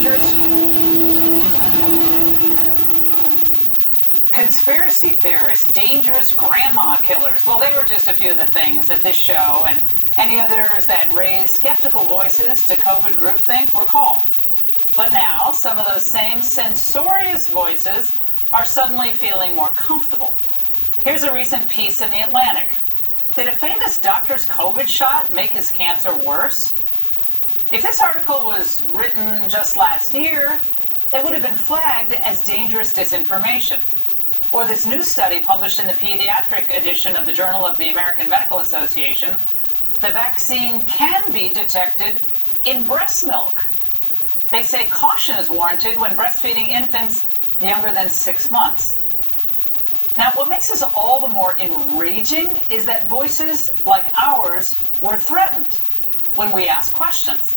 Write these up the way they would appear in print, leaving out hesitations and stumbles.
dangerous conspiracy theorists, dangerous grandma killers. Well, they were just a few of the things that this show and any others that raised skeptical voices to COVID groupthink were called. But now, some of those same censorious voices are suddenly feeling more comfortable. Here's a recent piece in The Atlantic. Did a famous doctor's COVID shot make his cancer worse? If this article was written just last year, it would have been flagged as dangerous disinformation. Or this new study published in the pediatric edition of the Journal of the American Medical Association, the vaccine can be detected in breast milk. They say caution is warranted when breastfeeding infants younger than 6 months. Now, what makes this all the more enraging is that voices like ours were threatened when we asked questions.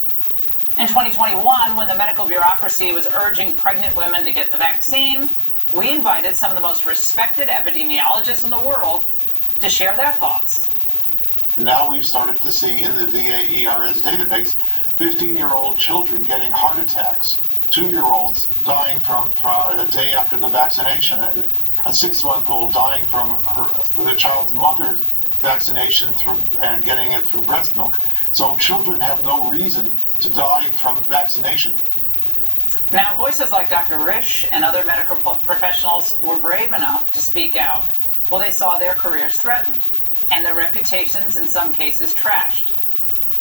In 2021, when the medical bureaucracy was urging pregnant women to get the vaccine, we invited some of the most respected epidemiologists in the world to share their thoughts. Now we've started to see in the VA-ERS database 15-year-old children getting heart attacks, 2-year-olds dying from a day after the vaccination, a 6-month-old dying from the child's mother's vaccination and getting it through breast milk. So children have no reason to die from vaccination. Now, voices like Dr. Risch and other medical professionals were brave enough to speak out. Well, they saw their careers threatened and their reputations in some cases trashed.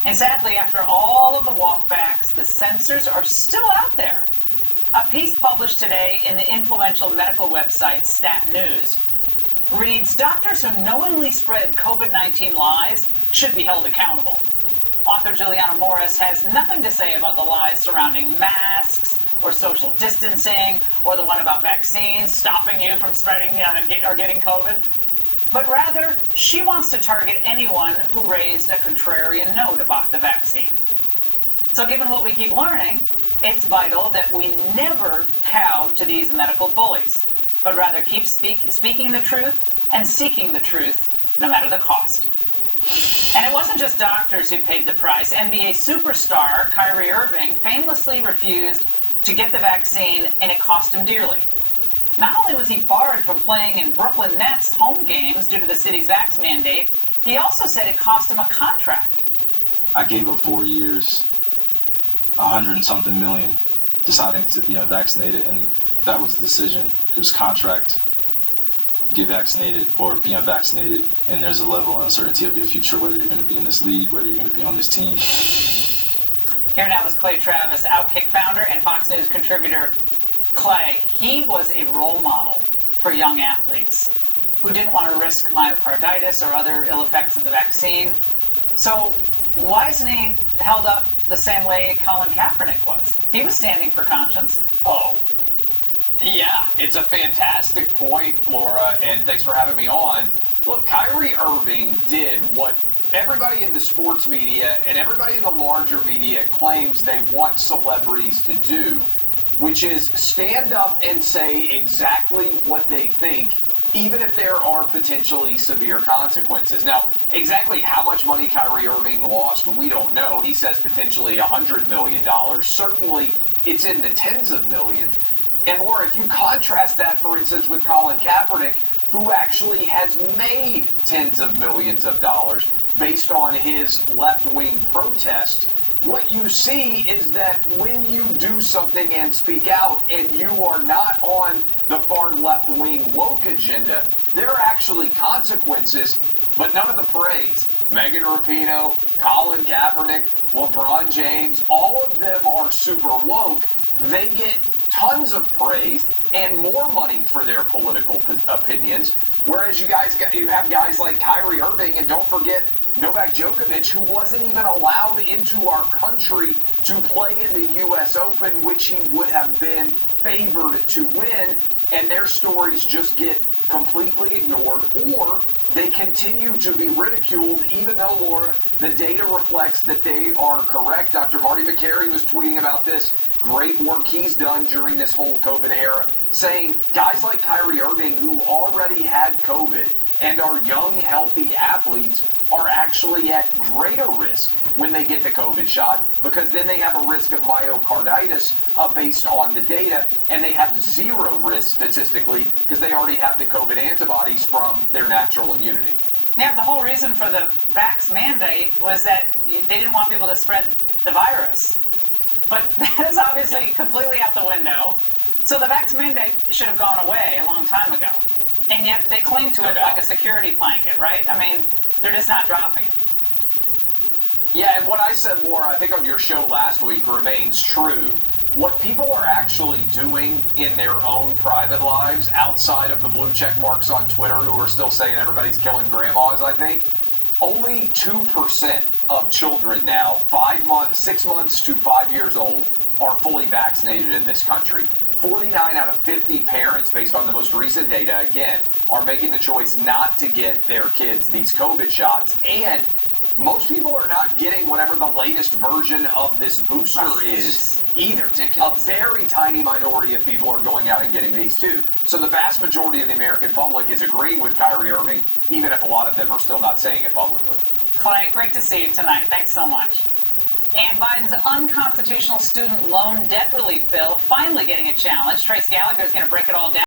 And sadly, after all of the walkbacks, the censors are still out there. A piece published today in the influential medical website Stat News reads, "Doctors who knowingly spread COVID-19 lies should be held accountable." Author Juliana Morris has nothing to say about the lies surrounding masks or social distancing or the one about vaccines stopping you from spreading or getting COVID. But rather, she wants to target anyone who raised a contrarian note about the vaccine. So given what we keep learning, it's vital that we never cow to these medical bullies, but rather keep speaking the truth and seeking the truth no matter the cost. And it wasn't just doctors who paid the price. NBA superstar Kyrie Irving famously refused to get the vaccine, and it cost him dearly. Not only was he barred from playing in Brooklyn Nets home games due to the city's vax mandate, he also said it cost him a contract. I gave up 4 years, 100 and something million, deciding to be unvaccinated, and that was the decision. It was contract, get vaccinated or be unvaccinated, and there's a level of uncertainty of your future, whether you're going to be in this league, whether you're going to be on this team. Here now is Clay Travis, Outkick founder and Fox News contributor. Clay, he was a role model for young athletes who didn't want to risk myocarditis or other ill effects of the vaccine. So why isn't he held up the same way Colin Kaepernick was? He was standing for conscience. Oh, yeah, it's a fantastic point, Laura, and thanks for having me on. Look, Kyrie Irving did what everybody in the sports media and everybody in the larger media claims they want celebrities to do, which is stand up and say exactly what they think, even if there are potentially severe consequences. Now, exactly how much money Kyrie Irving lost, we don't know. He says potentially $100 million. Certainly, it's in the tens of millions. And Laura, if you contrast that, for instance, with Colin Kaepernick, who actually has made tens of millions of dollars based on his left-wing protests, what you see is that when you do something and speak out and you are not on the far left-wing woke agenda, there are actually consequences, but none of the praise. Megan Rapinoe, Colin Kaepernick, LeBron James, all of them are super woke. They get tons of praise and more money for their political opinions, whereas you have guys like Kyrie Irving, and don't forget Novak Djokovic, who wasn't even allowed into our country to play in the U.S. Open, which he would have been favored to win, and their stories just get completely ignored, or they continue to be ridiculed, even though, Laura, the data reflects that they are correct. Dr. Marty McCary was tweeting about this. Great work he's done during this whole COVID era, saying guys like Kyrie Irving, who already had COVID and are young, healthy athletes, are actually at greater risk when they get the COVID shot, because then they have a risk of myocarditis based on the data, and they have zero risk statistically because they already have the COVID antibodies from their natural immunity. Yeah, the whole reason for the vax mandate was that they didn't want people to spread the virus. But that is obviously completely out the window. So the vax mandate should have gone away a long time ago. And yet they cling to it like a security blanket, right? I mean, they're just not dropping it. Yeah, and what I said, Laura, I think on your show last week remains true. What people are actually doing in their own private lives outside of the blue check marks on Twitter who are still saying everybody's killing grandmas, I think, only 2% of children now, 6 months to 5 years old, are fully vaccinated in this country. 49 out of 50 parents, based on the most recent data, again, are making the choice not to get their kids these COVID shots. And most people are not getting whatever the latest version of this booster is either. Ridiculous. A very tiny minority of people are going out and getting these too. So the vast majority of the American public is agreeing with Kyrie Irving, even if a lot of them are still not saying it publicly. Clay, great to see you tonight. Thanks so much. And Biden's unconstitutional student loan debt relief bill finally getting a challenge. Trace Gallagher is going to break it all down.